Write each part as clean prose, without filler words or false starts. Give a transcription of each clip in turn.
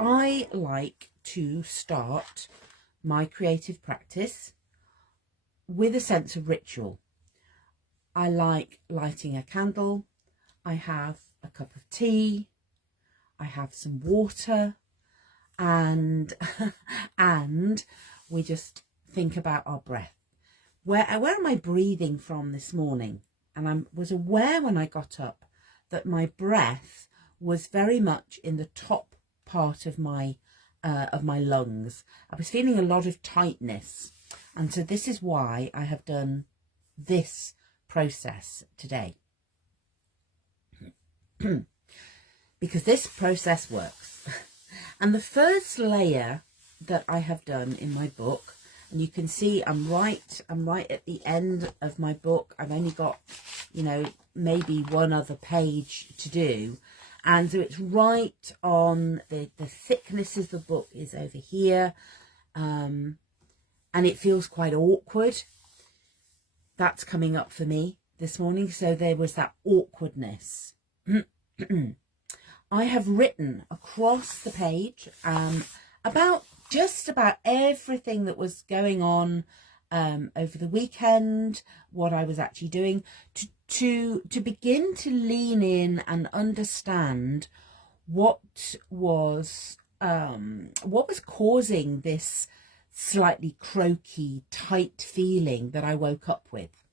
I like to start my creative practice with a sense of ritual. I like lighting a candle. I have a cup of tea. I have some water, and and we just think about our breath. Where am I breathing from this morning? And I was aware when I got up that my breath was very much in the top part of my lungs. I was feeling a lot of tightness, and so this is why I have done this process today. Because this process works. And the first layer that I have done in my book, and you can see I'm right at the end of my book. I've only got, maybe one other page to do. And so it's right on the thickness of the book is over here. And it feels quite awkward. That's coming up for me this morning. So there was that awkwardness. I have written across the page about just about everything that was going on over the weekend, what I was actually doing, to begin to lean in and understand what was causing this slightly croaky, tight feeling that I woke up with.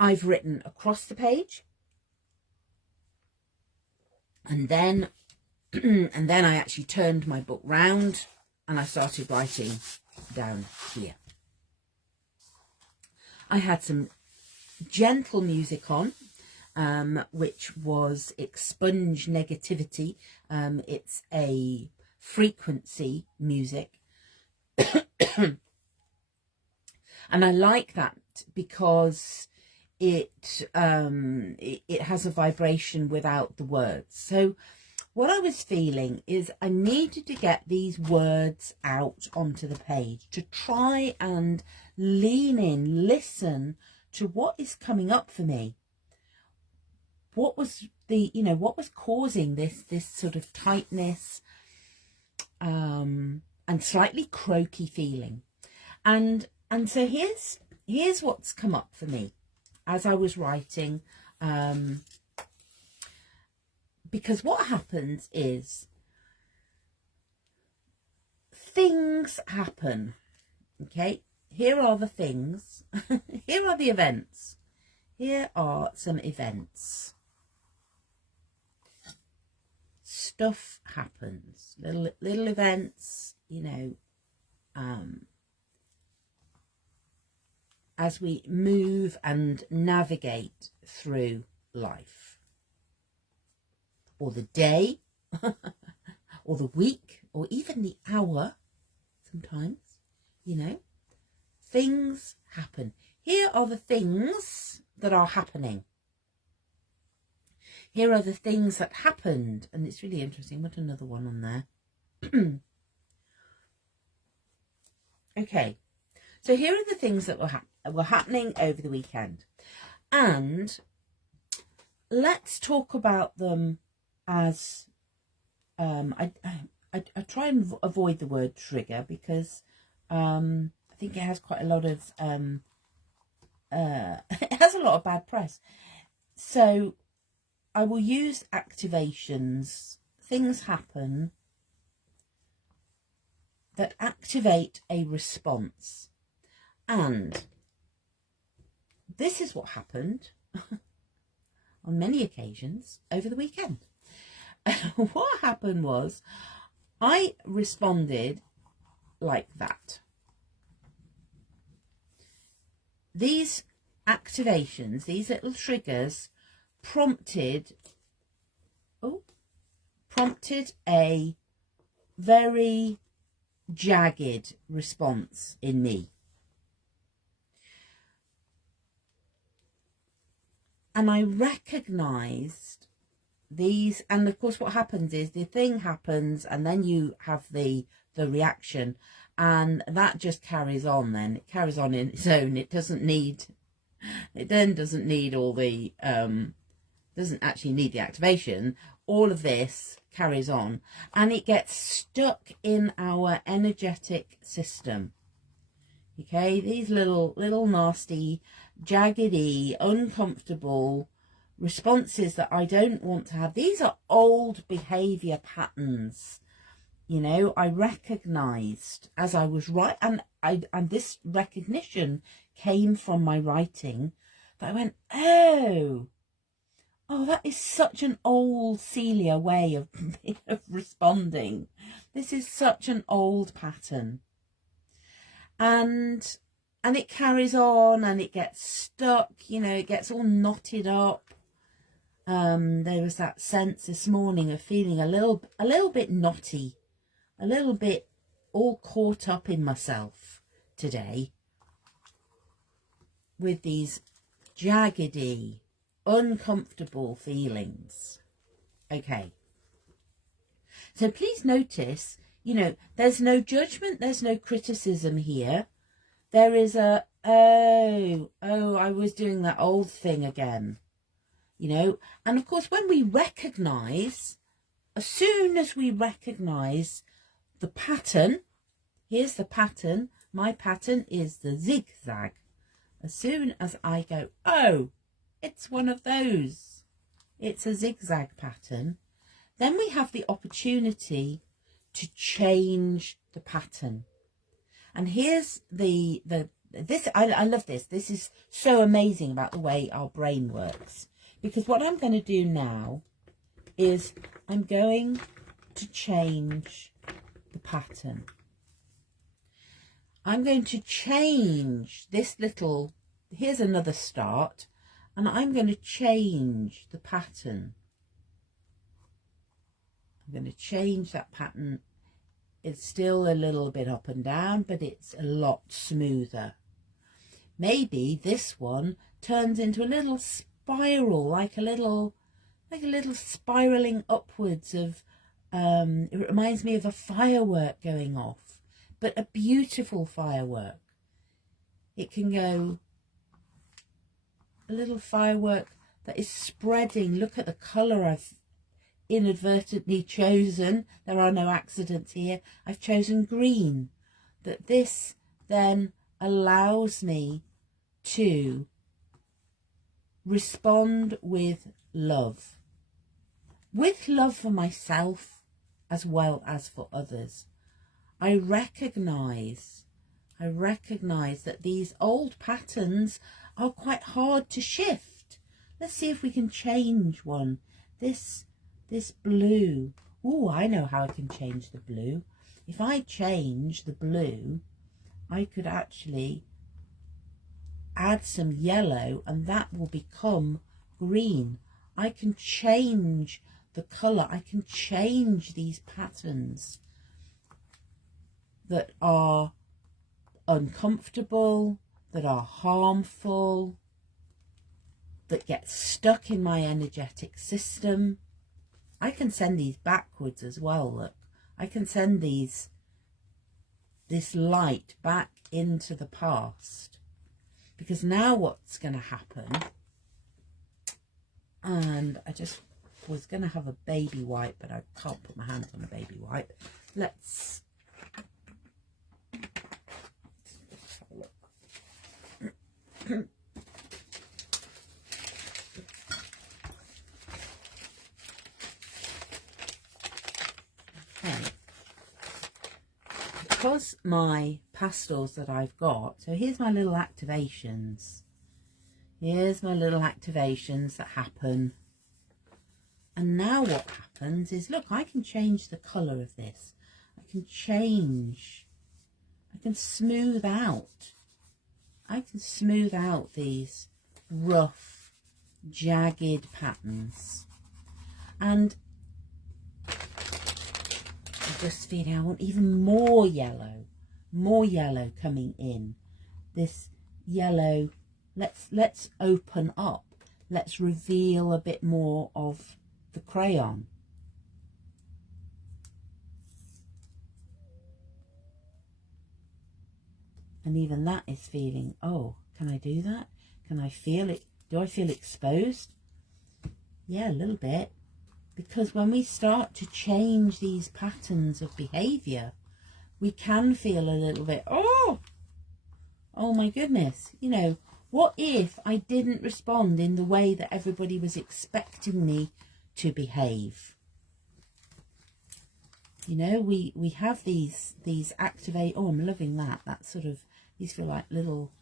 I've written across the page. And then I actually turned my book round and I started writing down here. I had some gentle music on, which was Expunge Negativity. It's a frequency music. And I like that because it has a vibration without the words. So what I was feeling is I needed to get these words out onto the page to try and lean in, listen to what is coming up for me. What was what was causing this sort of tightness and slightly croaky feeling. And so here's what's come up for me as I was writing, because what happens is things happen. Okay, here are the things. Here are the events. Here are some events. Stuff happens. Little events, as we move and navigate through life, or the day, or the week, or even the hour. Sometimes, things happen. Here are the things that are happening. Here are the things that happened, and it's really interesting. What another one on there? Okay, so here are the things that were happening over the weekend, and let's talk about them as I try and avoid the word trigger, because I think it has quite a lot of it has a lot of bad press. So I will use activations. Things happen that activate a response. And this is what happened on many occasions over the weekend. What happened was I responded like that. These activations, these little triggers, prompted a very jagged response in me. And I recognized these, and of course what happens is the thing happens and then you have the reaction, and that just carries on. Then it carries on in its own. It doesn't need all the doesn't actually need the activation. all of this carries on and it gets stuck in our energetic system. Okay, these little nasty, jaggedy, uncomfortable responses that I don't want to have. These are old behaviour patterns. You know, I recognised as I was and this recognition came from my writing, that I went, oh, that is such an old Celia way of responding. This is such an old pattern. And it carries on and it gets stuck, you know, it gets all knotted up. There was that sense this morning of feeling a little bit knotty, a little bit all caught up in myself today with these jaggedy, uncomfortable feelings. Okay. So please notice, you know, there's no judgment, there's no criticism here. There is a, oh, I was doing that old thing again, you know. And of course, when we recognise, as soon as we recognise the pattern, here's the pattern, my pattern is the zigzag. As soon as I go, oh, it's one of those, it's a zigzag pattern, then we have the opportunity to change the pattern. And here's this, I love this. This is so amazing about the way our brain works. Because what I'm going to do now is I'm going to change the pattern. I'm going to change this little, here's another start, and I'm going to change the pattern. I'm going to change that pattern. It's still a little bit up and down, but it's a lot smoother. Maybe this one turns into a little spiral, like a little spiraling upwards of, it reminds me of a firework going off, but a beautiful firework. It can go a little firework that is spreading. Look at the colour I've inadvertently chosen. There are no accidents here. I've chosen green. That this then allows me to respond with love for myself as well as for others. I recognize that these old patterns are quite hard to shift. Let's see if we can change one. This blue. Oh, I know how I can change the blue. If I change the blue, I could actually add some yellow and that will become green. I can change the colour. I can change these patterns that are uncomfortable, that are harmful, that get stuck in my energetic system. I can send these backwards as well, look. I can send this light back into the past. Because now what's going to happen, and I just was going to have a baby wipe, but I can't put my hands on a baby wipe. Let's have a look. Okay. Because my pastels that I've got, so here's my little activations. Here's my little activations that happen. And now what happens is, look, I can change the colour of this. I can smooth out these rough, jagged patterns. And I'm just feeling I want even more yellow coming in. This yellow, let's open up. Let's reveal a bit more of the crayon. And even that is feeling, oh, can I do that? Can I feel it? Do I feel exposed? Yeah, a little bit. Because when we start to change these patterns of behaviour, we can feel a little bit, oh my goodness, you know, what if I didn't respond in the way that everybody was expecting me to behave? You know, we have these activate, oh, I'm loving that sort of, these feel like little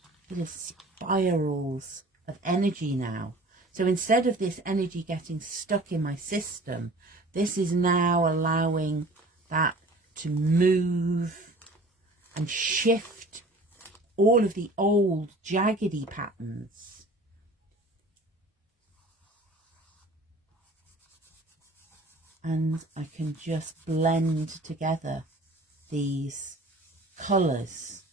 spirals of energy now. So instead of this energy getting stuck in my system, this is now allowing that to move and shift all of the old jaggedy patterns. And I can just blend together these colours.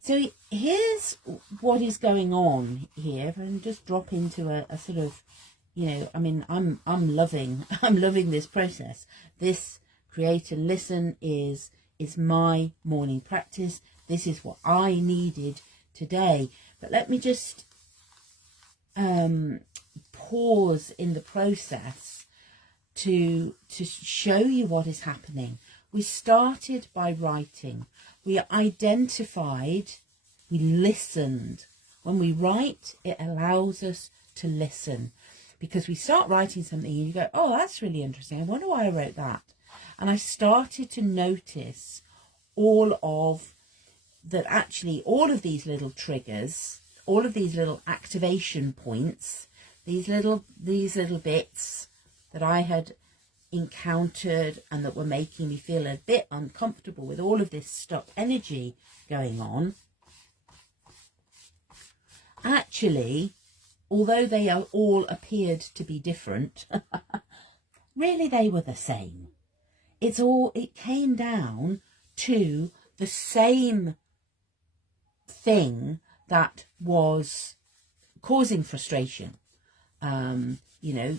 So here's what is going on here. If I can just drop into a sort of, you know, I mean, I'm loving this process. This create and listen is my morning practice. This is what I needed today. But let me just pause in the process to show you what is happening. We started by writing. We identified, we listened. When we write, it allows us to listen, because we start writing something and you go, oh, that's really interesting. I wonder why I wrote that. And I started to notice all of these little triggers, all of these little activation points, these little bits that I had encountered and that were making me feel a bit uncomfortable with all of this stuck energy going on. Actually, although they all appeared to be different, really they were the same. It came down to the same thing that was causing frustration. You know,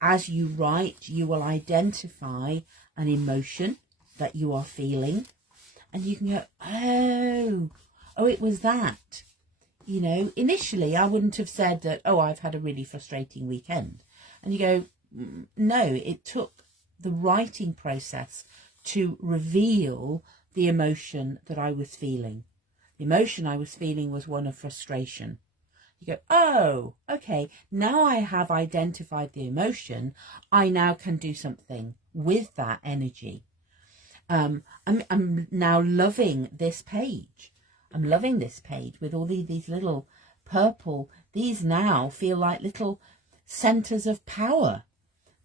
as you write, you will identify an emotion that you are feeling, and you can go, oh, it was that. You know, initially I wouldn't have said that, oh, I've had a really frustrating weekend. And you go, no, it took the writing process to reveal the emotion that I was feeling. The emotion I was feeling was one of frustration. You go, oh, okay, now I have identified the emotion. I now can do something with that energy. I'm now loving this page. I'm loving this page with all these little purple. These now feel like little centers of power.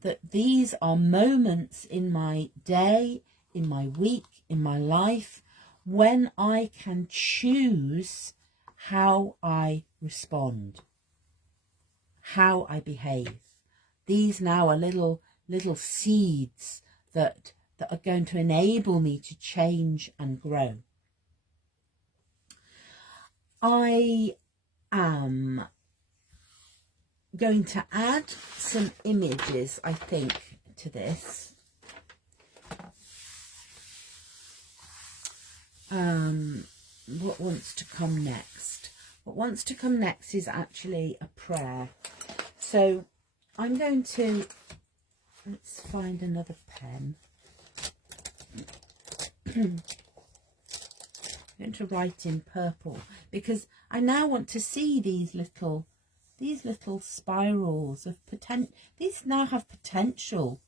That these are moments in my day, in my week, in my life, when I can choose how I respond, how I behave. These now are little seeds that are going to enable me to change and grow. I am going to add some images, I think, to this. What wants to come next? What wants to come next is actually a prayer. So I'm going to, let's find another pen. I'm going to write in purple because I now want to see these little spirals of potential. These now have potential.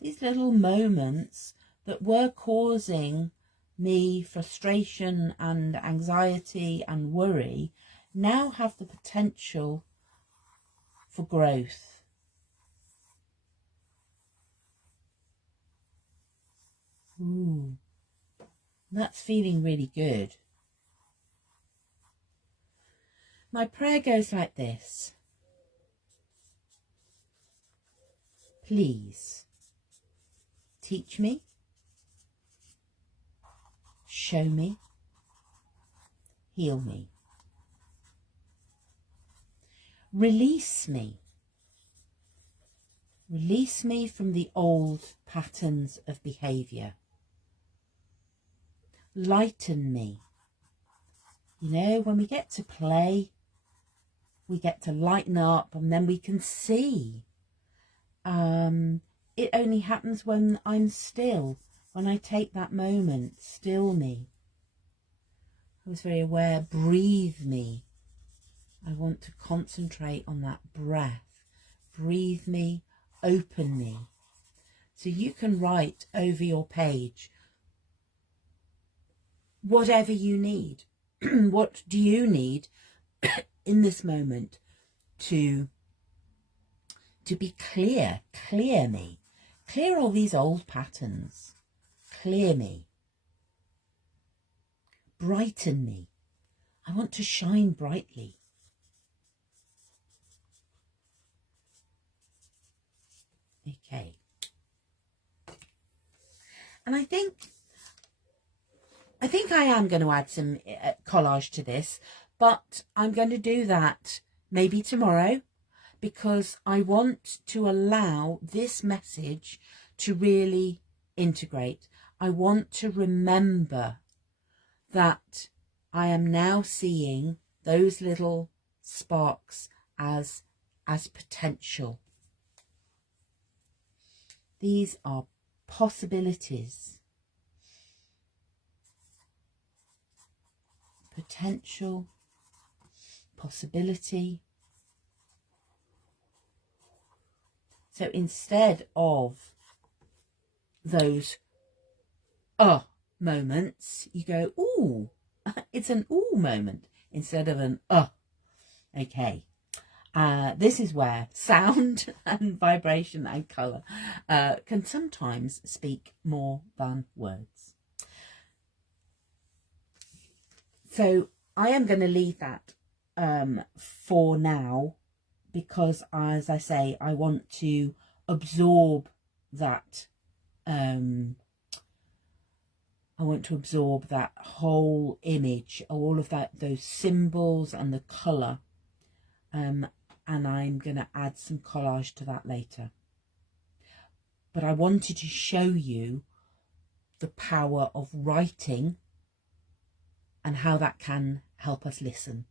These little moments that were causing me frustration and anxiety and worry now have the potential for growth. Ooh, that's feeling really good. My prayer goes like this. Please teach me, show me, heal me. Release me. Release me from the old patterns of behaviour. Lighten me. You know, when we get to play, we get to lighten up and then we can see. It only happens when I'm still, when I take that moment. Still me. I was very aware. Breathe me. I want to concentrate on that breath. Breathe me, open me. So you can write over your page whatever you need. What do you need in this moment to be clear? Clear me. Clear all these old patterns. Clear me. Brighten me. I want to shine brightly. Okay. And I think I am going to add some collage to this, but I'm going to do that maybe tomorrow, because I want to allow this message to really integrate. I want to remember that I am now seeing those little sparks as potential. These are possibilities. Potential, possibility. So instead of those moments, you go, ooh, it's an ooh moment instead of an okay. This is where sound and vibration and colour can sometimes speak more than words. So I am going to leave that for now, because, as I say, I want to absorb that. I want to absorb that whole image, all of those symbols and the colour. And I'm going to add some collage to that later. But I wanted to show you the power of writing and how that can help us listen.